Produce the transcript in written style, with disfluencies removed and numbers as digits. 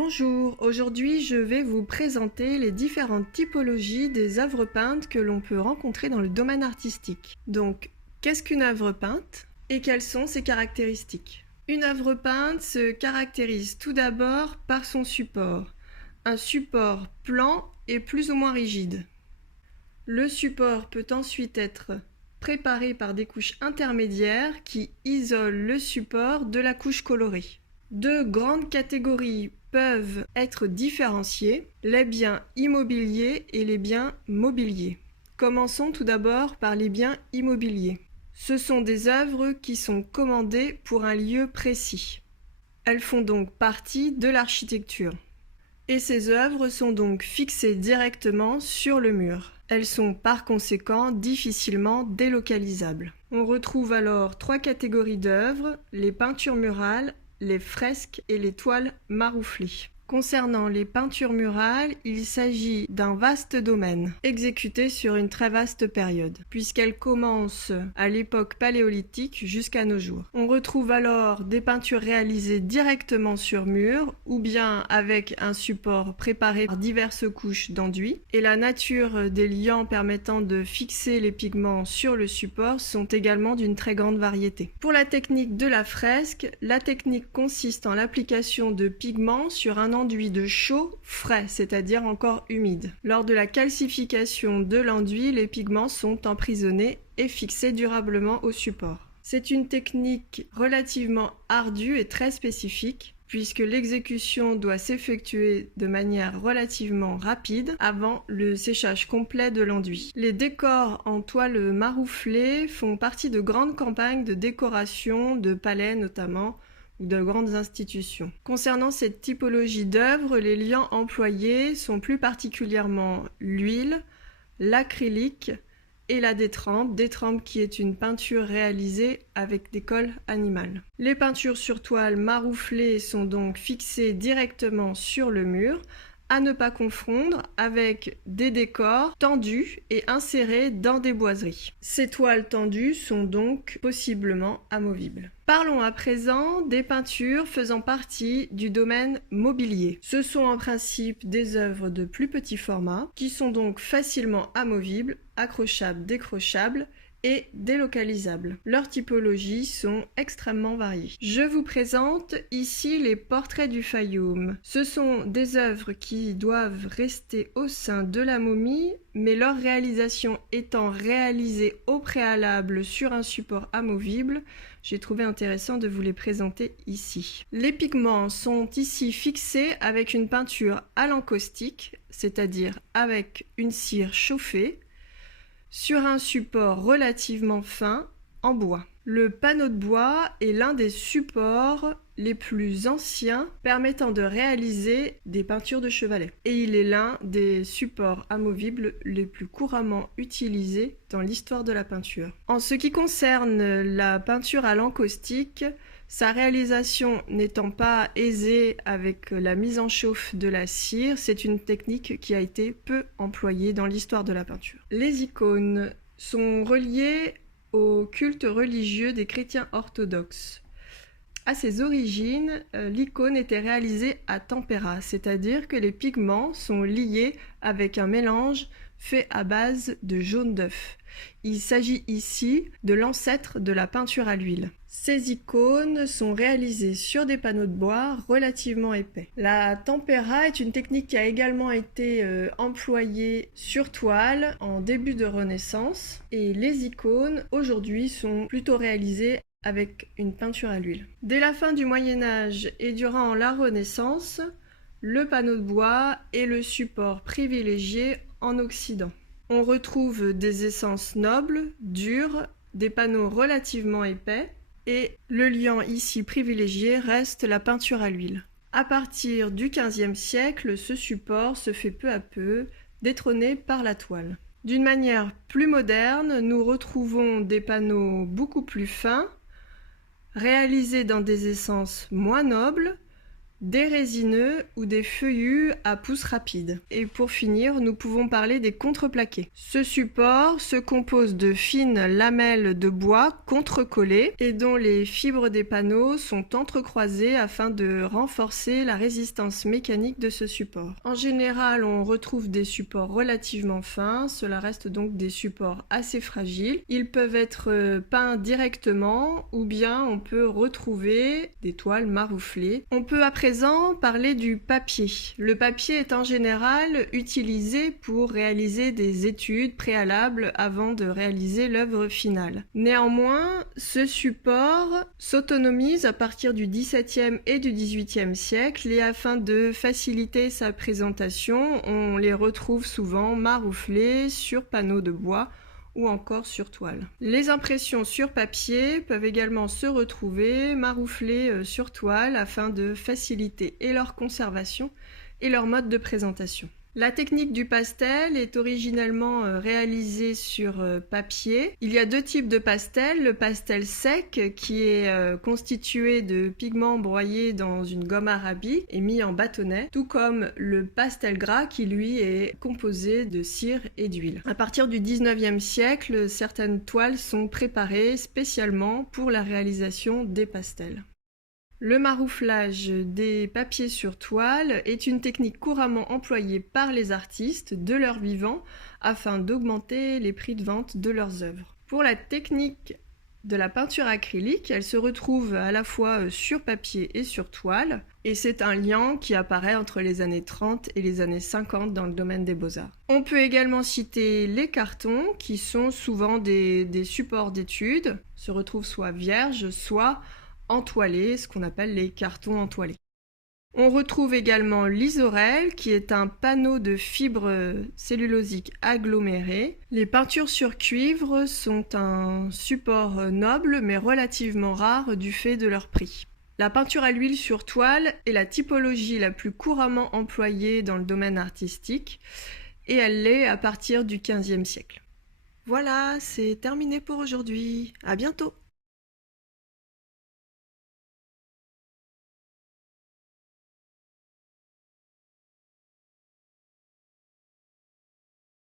Bonjour, aujourd'hui je vais vous présenter les différentes typologies des œuvres peintes que l'on peut rencontrer dans le domaine artistique. Donc, qu'est-ce qu'une œuvre peinte et quelles sont ses caractéristiques? Une œuvre peinte se caractérise tout d'abord par son support. Un support plan et plus ou moins rigide. Le support peut ensuite être préparé par des couches intermédiaires qui isolent le support de la couche colorée. Deux grandes catégories peuvent être différenciées, les biens immobiliers et les biens mobiliers. Commençons tout d'abord par les biens immobiliers. Ce sont des œuvres qui sont commandées pour un lieu précis. Elles font donc partie de l'architecture. Et ces œuvres sont donc fixées directement sur le mur. Elles sont par conséquent difficilement délocalisables. On retrouve alors trois catégories d'œuvres, les peintures murales, les fresques et les toiles marouflées. Concernant les peintures murales, il s'agit d'un vaste domaine, exécuté sur une très vaste période, puisqu'elle commence à l'époque paléolithique jusqu'à nos jours. On retrouve alors des peintures réalisées directement sur mur, ou bien avec un support préparé par diverses couches d'enduit, et la nature des liants permettant de fixer les pigments sur le support sont également d'une très grande variété. Pour la technique de la fresque, la technique consiste en l'application de pigments sur un enduit de chaud frais, c'est-à-dire encore humide. Lors de la calcification de l'enduit, les pigments sont emprisonnés et fixés durablement au support. C'est une technique relativement ardue et très spécifique, puisque l'exécution doit s'effectuer de manière relativement rapide avant le séchage complet de l'enduit. Les décors en toile marouflée font partie de grandes campagnes de décoration, de palais notamment, ou de grandes institutions. Concernant cette typologie d'œuvres, les liants employés sont plus particulièrement l'huile, l'acrylique et la détrempe qui est une peinture réalisée avec des colles animales. Les peintures sur toile marouflée sont donc fixées directement sur le mur, à ne pas confondre avec des décors tendus et insérés dans des boiseries. Ces toiles tendues sont donc possiblement amovibles. Parlons à présent des peintures faisant partie du domaine mobilier. Ce sont en principe des œuvres de plus petit format qui sont donc facilement amovibles, accrochables, décrochables et délocalisables. Leurs typologies sont extrêmement variées. Je vous présente ici les portraits du Fayoum. Ce sont des œuvres qui doivent rester au sein de la momie, mais leur réalisation étant réalisée au préalable sur un support amovible, j'ai trouvé intéressant de vous les présenter ici. Les pigments sont ici fixés avec une peinture à l'encaustique, c'est-à-dire avec une cire chauffée, sur un support relativement fin en bois. Le panneau de bois est l'un des supports les plus anciens permettant de réaliser des peintures de chevalet. Et il est l'un des supports amovibles les plus couramment utilisés dans l'histoire de la peinture. En ce qui concerne la peinture à l'encaustique, sa réalisation n'étant pas aisée avec la mise en chauffe de la cire, c'est une technique qui a été peu employée dans l'histoire de la peinture. Les icônes sont reliées au culte religieux des chrétiens orthodoxes. À ses origines, l'icône était réalisée à tempéra, c'est-à-dire que les pigments sont liés avec un mélange fait à base de jaune d'œuf. Il s'agit ici de l'ancêtre de la peinture à l'huile. Ces icônes sont réalisées sur des panneaux de bois relativement épais. La tempéra est une technique qui a également été employée sur toile en début de Renaissance et les icônes aujourd'hui sont plutôt réalisées avec une peinture à l'huile. Dès la fin du Moyen-Âge et durant la Renaissance, le panneau de bois est le support privilégié en Occident. On retrouve des essences nobles, dures, des panneaux relativement épais, et le liant ici privilégié reste la peinture à l'huile. À partir du XVe siècle, ce support se fait peu à peu détrôner par la toile. D'une manière plus moderne, nous retrouvons des panneaux beaucoup plus fins, réalisés dans des essences moins nobles, des résineux ou des feuillus à pouce rapide. Et pour finir, nous pouvons parler des contreplaqués. Ce support se compose de fines lamelles de bois contrecollées et dont les fibres des panneaux sont entrecroisées afin de renforcer la résistance mécanique de ce support. En général, on retrouve des supports relativement fins, cela reste donc des supports assez fragiles. Ils peuvent être peints directement ou bien on peut retrouver des toiles marouflées. On peut à présent parler du papier. Le papier est en général utilisé pour réaliser des études préalables avant de réaliser l'œuvre finale. Néanmoins, ce support s'autonomise à partir du XVIIe et du XVIIIe siècle et afin de faciliter sa présentation, on les retrouve souvent marouflés sur panneaux de bois ou encore sur toile. Les impressions sur papier peuvent également se retrouver marouflées sur toile afin de faciliter et leur conservation et leur mode de présentation. La technique du pastel est originellement réalisée sur papier. Il y a deux types de pastel. Le pastel sec qui est constitué de pigments broyés dans une gomme arabique et mis en bâtonnet, tout comme le pastel gras qui lui est composé de cire et d'huile. À partir du 19e siècle, certaines toiles sont préparées spécialement pour la réalisation des pastels. Le marouflage des papiers sur toile est une technique couramment employée par les artistes de leur vivant afin d'augmenter les prix de vente de leurs œuvres. Pour la technique de la peinture acrylique, elle se retrouve à la fois sur papier et sur toile, et c'est un lien qui apparaît entre les années 30 et les années 50 dans le domaine des beaux-arts. On peut également citer les cartons, qui sont souvent des supports d'études, se retrouvent soit vierges, soit entoilés, ce qu'on appelle les cartons entoilés. On retrouve également l'isorel, qui est un panneau de fibres cellulosiques agglomérées. Les peintures sur cuivre sont un support noble, mais relativement rare du fait de leur prix. La peinture à l'huile sur toile est la typologie la plus couramment employée dans le domaine artistique, et elle l'est à partir du XVe siècle. Voilà, c'est terminé pour aujourd'hui. À bientôt!